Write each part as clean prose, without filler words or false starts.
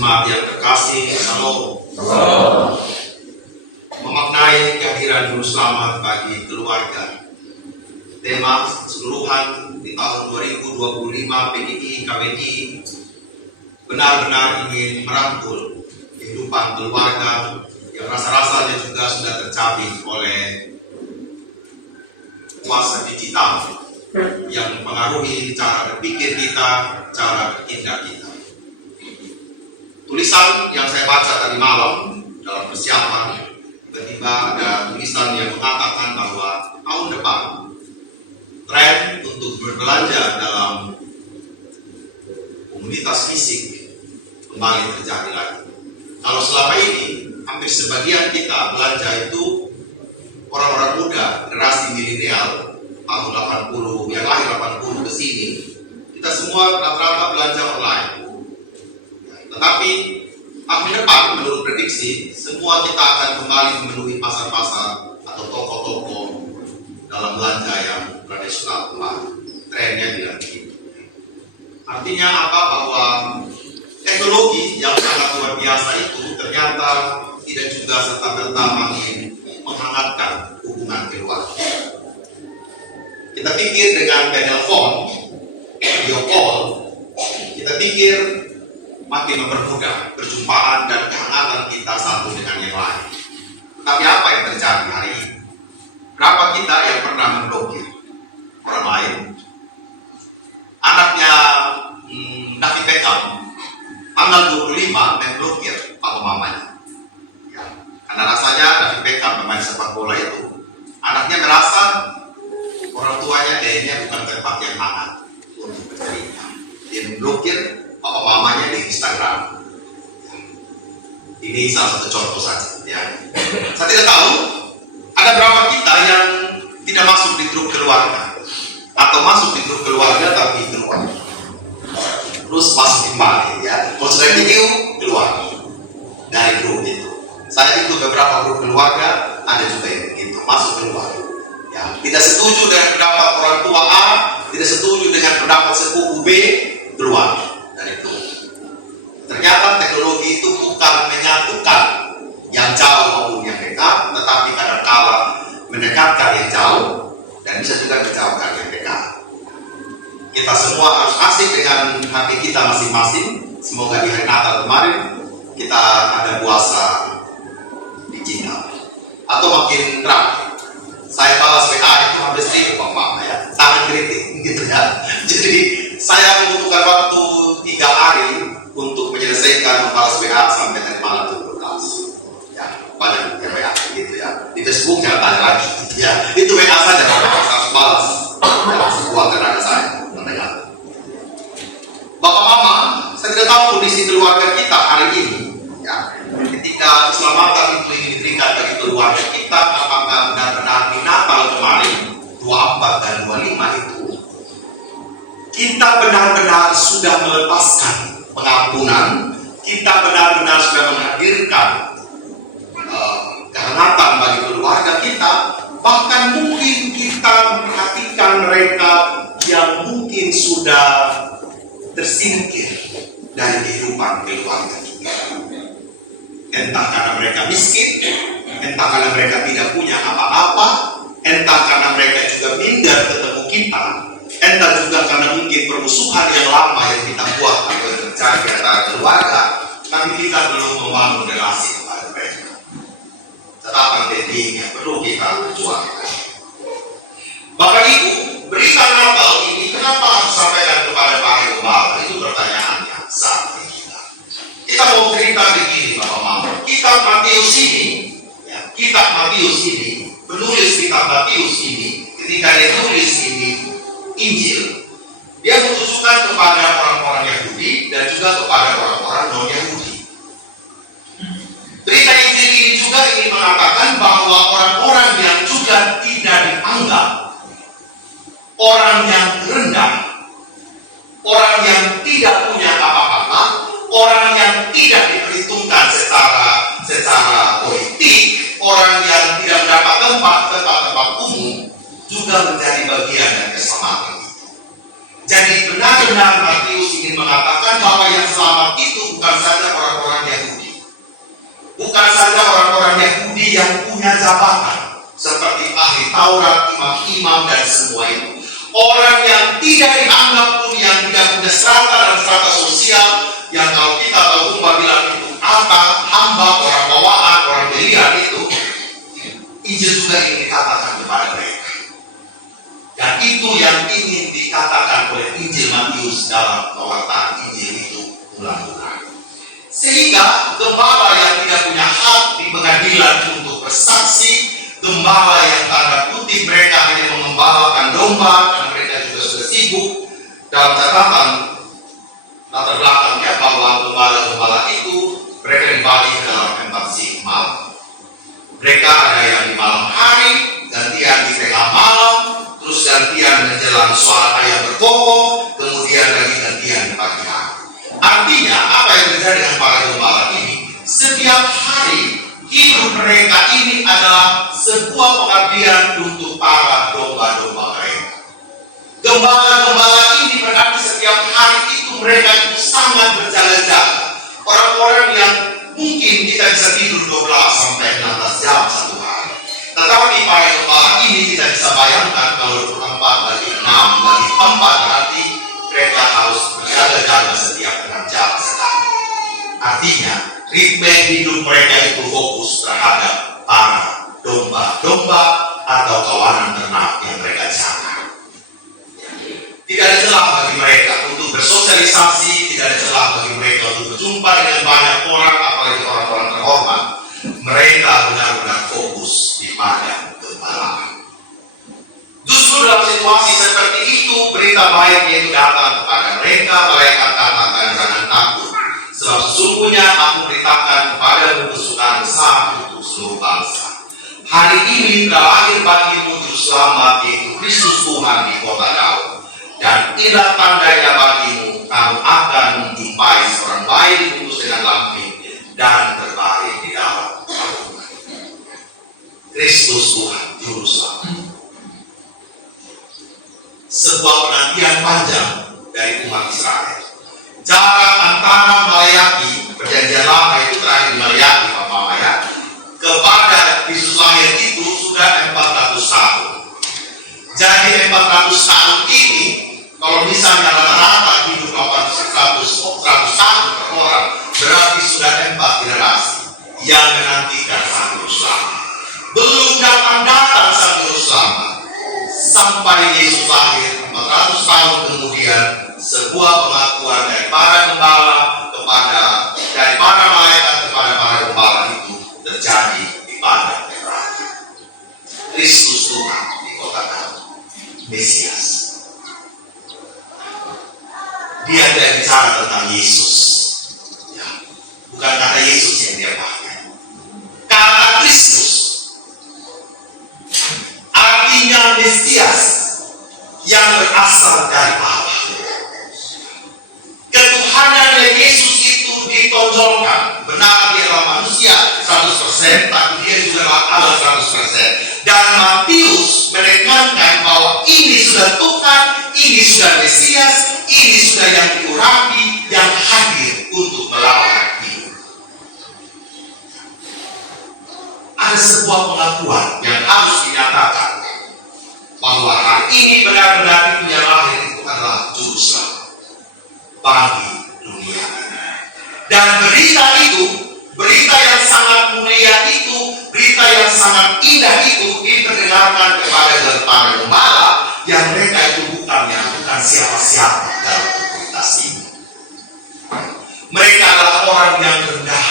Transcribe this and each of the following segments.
Jemaat yang terkasih, Shalom. Memaknai kehadiran Juru Selamat bagi keluarga. Tema keseluruhan di tahun 2025 PGI KWI benar-benar ingin merangkul kehidupan keluarga yang rasa-rasanya juga sudah tercabik oleh kuasa digital yang mempengaruhi cara berpikir kita, cara bertindak kita. Tulisan yang saya baca tadi malam dalam persiapan, tiba-tiba ada tulisan yang mengatakan bahwa tahun depan tren untuk berbelanja dalam komunitas fisik kembali terjadi lagi. Kalau selama ini hampir sebagian kita belanja itu orang-orang muda, generasi milenial tahun 80, yang lahir 80 ke sini, kita semua rata-rata belanja online. Tetapi tahun depan menurut prediksi semua kita akan kembali memenuhi pasar-pasar atau toko-toko dalam belanja yang tradisional kembali. Trennya bilang begitu. Artinya apa? Bahwa teknologi yang sangat luar biasa itu ternyata tidak juga serta-merta makin menghangatkan hubungan keluarga. Kita pikir dengan panel phone, video call, kita pikir makin mempermudah perjumpaan dan kehangatan kita satu dengan yang lain. Tapi apa yang terjadi hari ini? Berapa kita yang pernah memblokir orang lain? Anaknya David Beckham tanggal 25 memblokir papa mamanya. Ya, karena rasanya David Beckham pemain sepak bola itu, anaknya merasa orang tuanya kayaknya bukan tempat yang hangat untuk bercerita. Dia memblokir papa mamanya di Instagram. Ini salah satu contoh saja. Ya. Saya tidak tahu ada berapa kita yang tidak masuk di grup keluarga atau masuk di grup keluarga tapi keluar. Terus masuk kembali. Ya. Kalau sudah video keluar dari grup itu. Saya ikut beberapa grup keluarga, ada juga yang begitu masuk keluar. Ya. Tidak setuju dengan pendapat orang tua A, tidak setuju dengan pendapat sepupu B, keluar. Itu. Ternyata teknologi itu bukan menyatukan yang jauh maupun yang dekat, tetapi kadang-kala mendekatkan yang jauh dan bisa juga menjauhkan yang dekat. Kita semua harus asik dengan hati kita masing-masing. Semoga di hari Natal kemarin kita ada puasa digital atau makin terakhir. Saya balas WA itu hampir 1000 Pak, ya, sangat kritik gitu ya. Jadi saya membutuhkan waktu 3 hari untuk menyelesaikan membalas WA sampai hari malam 12. Ya, banyak yang WA gitu ya. Di Facebook jangan tanya lagi gitu ya. Itu WA saja kalau saya harus balas. Ya, sebuah tenaga saya. Bapak Mama, saya tidak tahu kondisi keluarga kita hari ini. Ya, ketika keselamatan itu ingin diberikan bagi keluarga kita, apakah benar-benar di Natal kemarin 24 dan 25 itu kita benar-benar sudah melepaskan pengampunan, kita benar-benar sudah menghadirkan kehangatan bagi keluarga kita, bahkan mungkin kita memperhatikan mereka yang mungkin sudah tersingkir dari kehidupan keluarga kita. Entah karena mereka miskin, entah karena mereka tidak punya apa-apa, entah karena mereka juga minder ketemu kita, entah juga karena mungkin permusuhan yang lama yang kita buat atau yang terjadi antara keluarga, tapi kita belum membangun relasi kepada mereka. Tetapi teknik yang perlu kita perjuangkan. Bapak Ibu, berita Natal ini kenapa harus sampaikan kepada para gembala? Itu pertanyaannya saat ini kita mau cerita begini Bapak Mama. Kitab Matius ini, ya, kitab Matius ini, penulis kitab Matius ini, ketika dia tulis ini Injil, dia menunjukkan kepada orang-orang Yahudi dan juga kepada orang-orang non-Yahudi. Berita Injil ini juga ingin mengatakan bahwa orang-orang yang juga tidak dianggap, orang yang rendah, orang yang tidak punya apa-apa, orang yang tidak diperhitungkan secara politik, orang yang tidak mendapat tempat umum, juga menjadi bagian dari keselamatan. Jadi benar-benar Matius ingin mengatakan bahwa yang selamat itu bukan saja orang Yahudi yang punya jabatan seperti ahli Taurat, imam-imam, dan semua itu. Orang yang tidak dianggap pun, yang tidak punya strata dan strata sosial, yang kalau kita tahu bilang itu hamba, orang bawaan, orang pilihan itu, Injil juga ingin dikatakan kepada mereka. Dan itu yang ingin dikatakan oleh Injil Matius dalam pewartaan Injil itu ulang-ulang. Sehingga gembala yang tidak punya hak di pengadilan untuk bersaksi, gembala yang tanda kutip mereka hanya mengembalakan domba, dan mereka juga sudah sibuk dalam catatan latar belakangnya bahwa gembala-gembala itu mereka dibagi ke dalam 4 shift malam. Mereka ada yang di malam hari, gantian di tengah malam, terus gantian menjelang suara ayam berkokok, kemudian lagi gantian di pagi hari. Artinya apa yang terjadi dengan para gembala ini? Setiap hari hidup mereka ini adalah sebuah pengabdian untuk para domba-domba mereka. Gembala-gembala ini berarti setiap hari itu mereka itu sangat berjaga-jaga. Orang-orang yang mungkin kita bisa tidur 12 sampai 16 jam satu hari. Tetapi para gembala ini tidak bisa bayangkan kalau 24 bagi 6 bagi 4 berarti mereka harus berjaga-jaga setiap 6 jam sekali. Artinya ritme hidup mereka itu fokus terhadap para domba-domba atau kawanan ternak yang mereka jaga. Tidak ada celah bagi mereka untuk bersosialisasi, tidak ada celah bagi mereka untuk berjumpa dengan banyak orang, apalagi orang-orang terhormat. Mereka benar-benar fokus di padang gembalaan. Justru dalam situasi seperti itu, berita baik itu datang kepada mereka. Mereka katakan jangan takut, sebab sesungguhnya aku beritakan kepadamu kesukaan besar untuk seluruh bangsa. Hari ini telah lahir bagimu juru selamat, yaitu Kristus Tuhan di kota Daud. Dan inilah tandanya bagimu, kamu akan menjumpai seorang bayi dibungkus dengan lampin dan terbaring di dalam palungan. Kristus Tuhan juru selamat. Sebuah penantian panjang dari umat Israel. Jarak antara Maleaki, perjanjian lama itu terakhir di Maleaki, Bapak ya, kepada Kristus lahir itu sudah 400 tahun. Jadi 400 tahun ini, kalau misalnya rata-rata hidup 100 tahun per orang, berarti sudah 4 generasi yang menantikan Sang Juru Selamat. Belum datang Sang Juru Selamat. Sampai Yesus lahir 400 tahun kemudian, sebuah pengakuan dari para gembala dari para malaikat kepada para gembala itu terjadi di padang Efraim. Kristus Tuhan di kota Daud, Mesias. Dia tidak bicara tentang Yesus, ya, bukan kata Yesus yang dia pakai, kata Kristus. Artinya Mesias yang berasal dari Allah. Ketuhanan Yesus itu ditonjolkan. Benar dia adalah manusia 100%, tapi dia juga adalah Allah 100%. Dan Matius menekankan bahwa ini sudah Tuhan, ini sudah Mesias, ini sudah yang diurapi, yang hadir untuk melawan hidup. Ada sebuah pengakuan yang harus dinyatakan bahwa hari ini benar-benar itu yang lahir itu adalah Juru Selamat bagi dunia. Dan berita itu, berita yang sangat mulia itu, berita yang sangat indah itu diperdengarkan kepada para gembala yang mereka itu bukan siapa-siapa dalam komunitas ini. Mereka adalah orang yang rendah.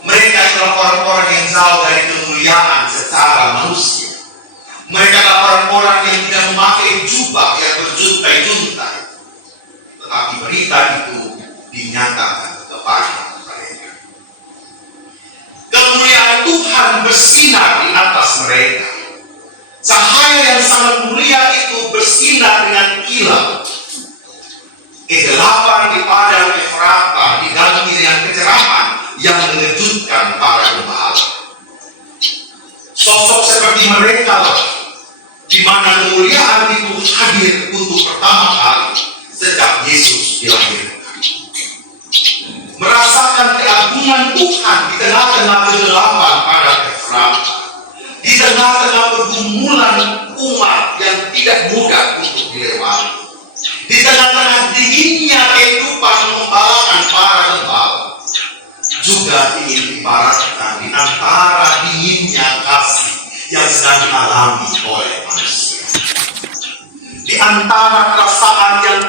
Mereka adalah orang-orang yang jauh dari kemuliaan secara manusia. Mereka adalah orang-orang yang tidak memakai jubah yang berjuntai-juntai. Tetapi berita itu dinyatakan kepada mereka. Kemuliaan Tuhan bersinar di atas mereka. Cahaya yang sangat mulia itu bersinar dengan kilau. Kegelapan di padang Efrata diganti dengan kecerahan yang mengejutkan para gembala. Sosok seperti mereka lah, di mana kemuliaan itu hadir untuk pertama kali sejak Yesus dilahirkan. Merasakan keagungan Tuhan di tengah-tengah kegelapan Di tengah-tengah pergumulan umat yang tidak mudah untuk dilewati, di tengah-tengah dinginnya kehidupan pembalaan para gembala, juga ingin diibaratkan di antara dinginnya kasih yang sedang dialami oleh manusia. Di antara perasaan yang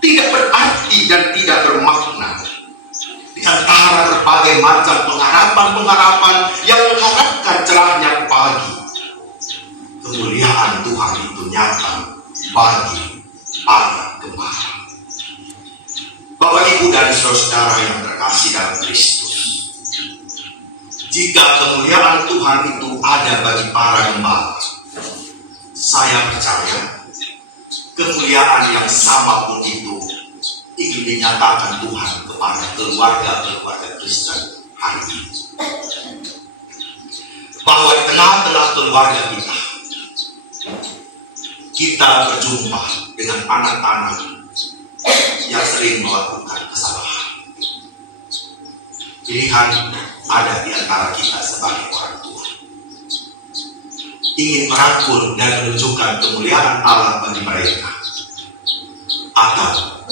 tidak berarti dan tidak bermakna, di antara berbagai macam pengharapan-pengharapan yang mengharapkan cerahnya pagi, kemuliaan Tuhan itu nyata bagi para gembala. Bapak, Ibu, dan saudara yang terkasih dalam Kristus, jika kemuliaan Tuhan itu ada bagi para gembala, saya percaya kemuliaan yang sama pun itu ingin dinyatakan Tuhan kepada keluarga-keluarga Kristen hari ini. Bahwa di tengah-tengah keluarga kita berjumpa dengan anak-anak yang sering melakukan kesalahan. Pilihan ada di antara kita sebagai orang tua, ingin merangkul dan menunjukkan kemuliaan Allah bagi mereka, atau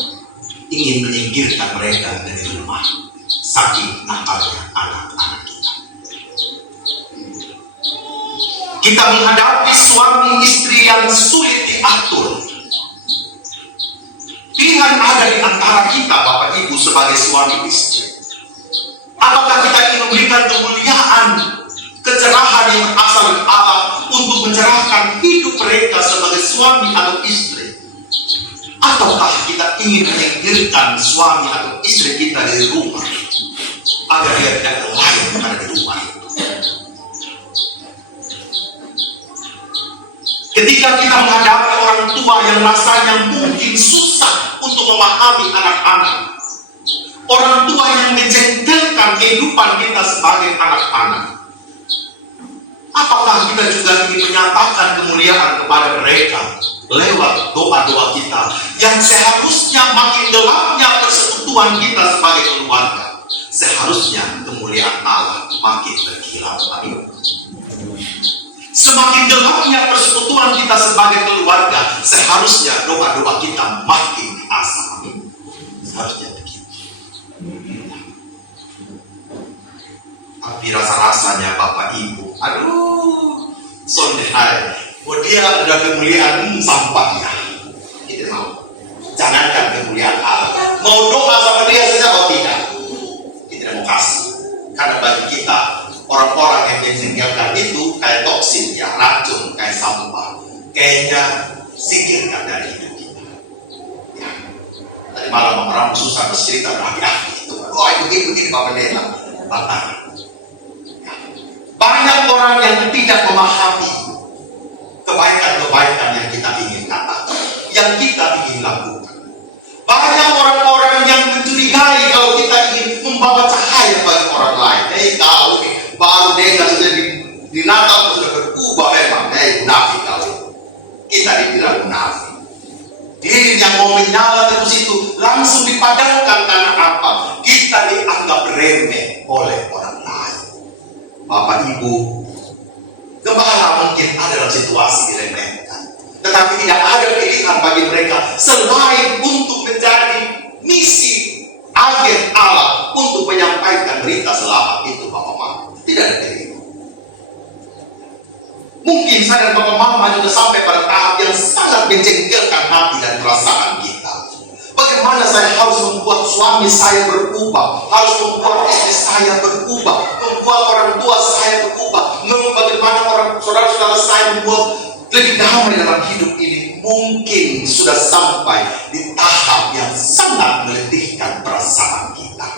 ingin menyingkirkan mereka dari rumah saking nakalnya anak-anak kita. Kita menghadapi suami istri yang sulit diatur. Pilihan ada di antara kita, Bapak Ibu, sebagai suami istri. Apakah kita ingin memberikan kemuliaan, kecerahan yang berasal dari Allah untuk mencerahkan hidup mereka sebagai suami atau istri? Ataukah kita ingin menyingkirkan suami atau istri kita dari rumah agar dia tidak terlalu pada kehidupan itu? Ketika kita menghadapi orang tua yang rasanya mungkin susah untuk memahami anak-anak, orang tua yang menjengkelkan kehidupan kita sebagai anak-anak, apakah kita juga ingin menyatakan kemuliaan kepada mereka lewat doa-doa kita yang seharusnya makin gelapnya persekutuan kita sebagai keluarga, seharusnya kemuliaan Allah makin berkilau. Amin. Semakin gelapnya persekutuan kita sebagai keluarga, seharusnya doa-doa kita makin asal. Amin. Seharusnya begitu. Tapi rasa-rasanya Bapak Ibu, aduh, sondehai, dia udah kemuliaan sampah ya. Kita mau. Jangankan kemuliaan Allah, mau doa sama dia saja atau tidak, kita tidak mau kasih. Karena bagi kita, orang-orang yang menjengkelkan itu kayak toksin, ya, racun, kayak sampah. Kayaknya singkirkan dari hidup kita. Ya. Tadi malam orang susah bercerita berhati-hati itu. Oh, begini Pak Pendeta. Bapak. Ya. Banyak orang yang tidak memahami kebaikan-kebaikan yang kita ingin katakan, yang kita ingin lakukan. Banyak orang-orang yang mencurigai kalau kita ingin membawa cahaya bagi orang lain. Tahu nih, baru dia sudah di Natal sudah berubah memang. Munafik kali. Kita dibilang munafik. Lilin yang mau menyala terus itu langsung dipadamkan karena apa? Kita dianggap remeh oleh orang lain. Bapak Ibu, gembala mungkin ada dalam situasi diremehkan, tetapi tidak ada pilihan bagi mereka selain untuk menjadi misi agen Allah untuk menyampaikan berita selamat itu, Bapak Mama. Tidak ada pilihan. Mungkin saya dan Bapak Mama juga sampai pada tahap yang sangat menjengkelkan hati dan perasaan kita. Bagaimana saya harus membuat suami saya berubah, harus membuat istri saya berubah, membuat orang tua saya berubah, bagaimana orang saudara-saudara saya membuat lebih damai dalam hidup ini. Mungkin sudah sampai di tahap yang sangat meletihkan perasaan kita.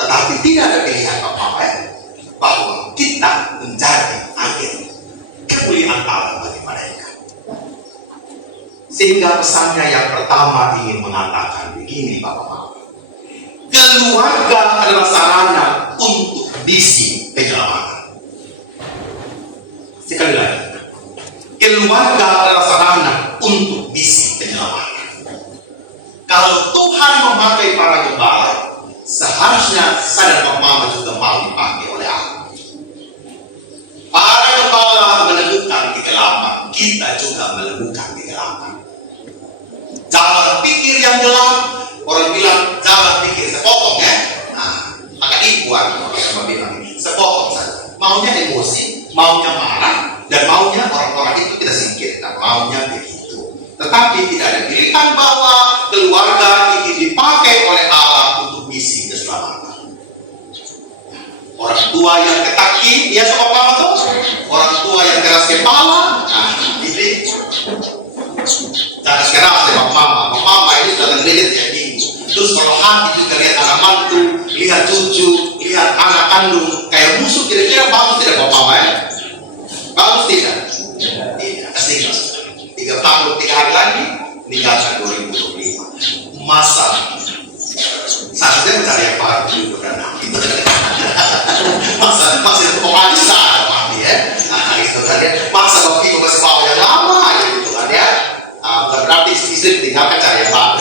Tetapi tidak ada pilihan apa-apa bahwa kita menjadi agen kemuliaan Allah bagi mereka. Sehingga pesannya yang pertama ingin mengatakan begini, Bapak-Bapak. Keluarga adalah sarana untuk misi penyelamatan. Sekali lagi, keluarga adalah sarana untuk misi penyelamatan. Kalau Tuhan memakai para gembala, seharusnya saya dan Bapak-Bapak juga mau dipakai oleh Allah. Para gembala kita juga menemukan kegelapan. Jalan pikir yang gelap, orang bilang jalan pikir sepotong ya. Nah, akan ibuan orang yang bilang sepotong saja. Maunya emosi, maunya marah, dan maunya orang-orang itu tidak singkirkan, maunya begitu. Tetapi tidak ada pilihan bahwa keluarga ini dipakai oleh Allah untuk misi keselamatan. Orang tua yang ketaki, dia sama apa tuh? Orang tua yang keras kepala, nah ini jangan keras ya mama ini sudah terlihat ya ini. Terus kalau hati juga lihat anak mantu, lihat cucu, lihat anak kandung kayak musuh, kira-kira bagus tidak mama ya? Bagus tidak? Tidak. Kasih 3 hari lagi meninggalkan 2025. Masa saatnya mencari yang baru juga kan? Masih pemirsa mati ya. Nah gitu kan ya. Masa bagi masih bawa yang lama gitu kan ya. Bukan berarti istri tinggalkan cari yang baru.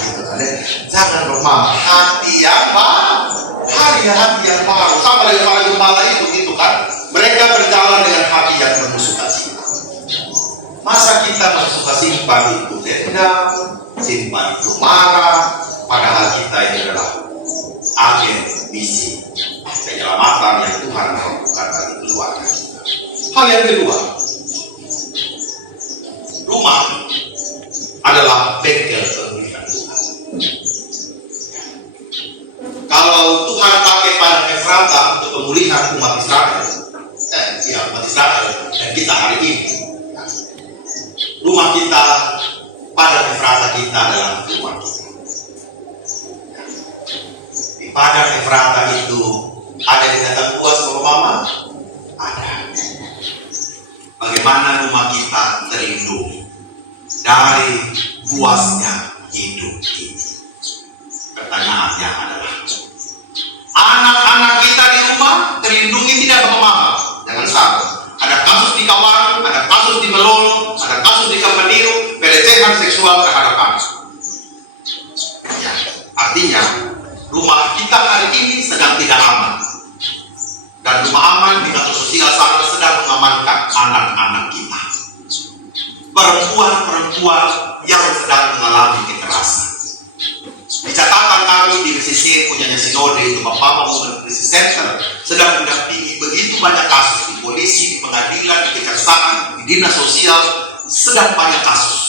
Gitu kan ya. Jangan bermama hati yang baru. Hati yang baru. Sama dengan para gembala itu gitu kan. Mereka berjalan dengan hati yang penuh sukacita. Masa kita masih suka simpan itu dendam, simpan itu marah, padahal kita ini adalah agen misi penyelamatan yang Tuhan lakukan bagi keluarga. Hal yang kedua, rumah adalah bengkel pemulihan Tuhan. Kalau Tuhan pakai padang Efrata untuk pemulihan umat Israel, umat Israel dan kita hari ini, rumah kita, padang Efrata kita adalah rumah kita. Di padang Efrata itu ada binatang buas sama mama? Ada. Bagaimana rumah kita terlindungi dari buasnya hidup ini? Pertanyaannya adalah, anak-anak kita di rumah terlindungi tidak sama mama? Jangan salah. Ada kasus di Kawan, ada kasus di Melon, ada kasus di Kampaniru, pelecehan seksual terhadap anak. Ya, artinya rumah kita hari ini sedang tidak aman. Dan rumah aman di kantor sosial sana sedang mengamankan anak-anak kita. Perempuan-perempuan yang sedang mengalami kekerasan. Di catatan kami di BCC punyanya Sinode itu Bapak Movement Crisis Center sedang mendampingi begitu banyak kasus di polisi, di pengadilan, di kejaksaan, di dinas sosial, sedang banyak kasus.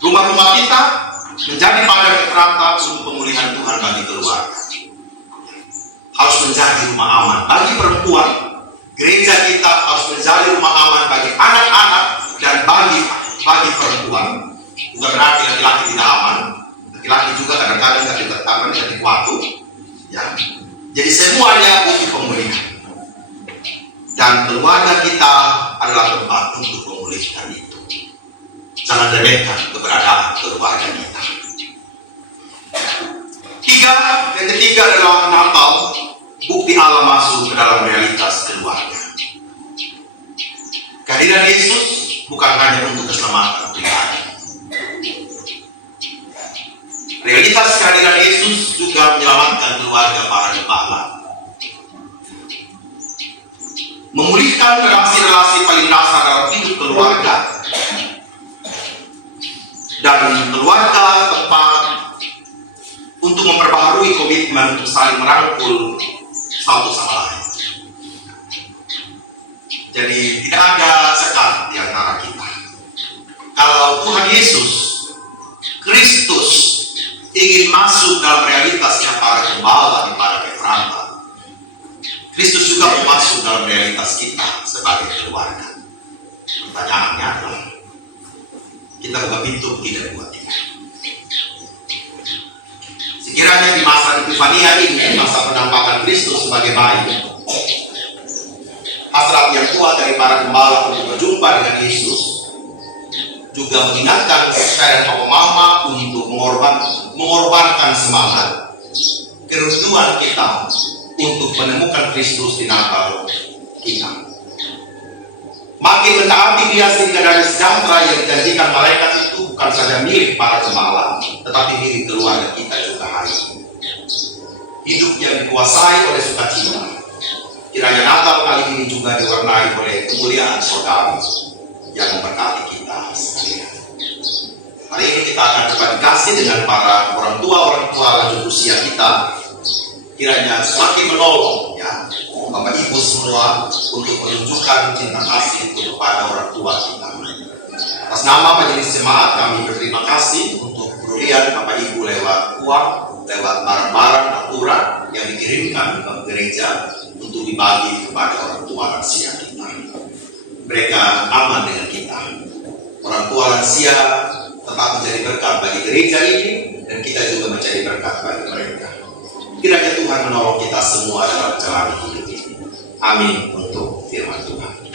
Rumah-rumah kita menjadi padang Efrata untuk pemulihan Tuhan bagi keluarga. Harus menjadi rumah aman bagi perempuan. Gereja kita harus menjadi rumah aman bagi anak-anak dan bagi perempuan. Bukan berarti laki-laki tidak aman. Laki-laki juga kadang-kadang tidak aman dari waktu. Ya. Jadi semuanya butuh pemulihan. Dan keluarga kita adalah tempat untuk memulihkan itu. Jangan remehkan keberadaan keluarga kita. Yang ketiga adalah Natal, bukti Allah masuk ke dalam realitas keluarga. Kehadiran Yesus bukan hanya untuk keselamatan pribadi. Realitas kehadiran Yesus juga menyelamatkan keluarga para gembala. Memulihkan relasi-relasi paling dasar dalam hidup keluarga. Dan keluarga tempat untuk memperbaharui komitmen untuk saling merangkul satu sama lain. Jadi tidak ada sekat di antara kita. Kalau Tuhan Yesus Kristus ingin masuk dalam realitasnya para gembala di padang Efrata, Kristus juga mau masuk dalam realitas kita sebagai keluarga. Pertanyaannya adalah, kita buka pintu tidak buat dia. Sekiranya di masa Epifania ini, masa penampakan Kristus sebagai bayi, hasrat yang kuat dari para gembala untuk berjumpa dengan Yesus juga mengingatkan saya dan papa mama untuk mengorbankan semangat kerinduan kita untuk menemukan Kristus di Natal kita. Makin mentaati dia sehingga dari sejahtera yang dijanjikan malaikat itu bukan saja milik para gembala, tetapi milik keluarga kita juga hari ini. Hidup yang dikuasai oleh sukacita. Kiranya Natal kali ini juga diwarnai oleh kemuliaan Saudara yang memberkati kita sekalian. Hari ini kita akan berbagi kasih dengan para orang tua lanjut usia kita. Kiranya semakin menolong ya Bapak Ibu semua untuk menunjukkan cinta kasih kepada orang tua kita. Atas nama Majelis Jemaat kami berterima kasih untuk pemberian Bapak Ibu lewat uang, lewat barang-barang natural yang dikirimkan ke gereja untuk dibagi kepada orang tua lansia kita. Mereka aman dengan kita. Orang tua lansia tetap menjadi berkat bagi gereja ini dan kita juga menjadi berkat bagi mereka. Kiranya Tuhan menolong kita semua dalam jalan hidup ini. Amin untuk firman Tuhan.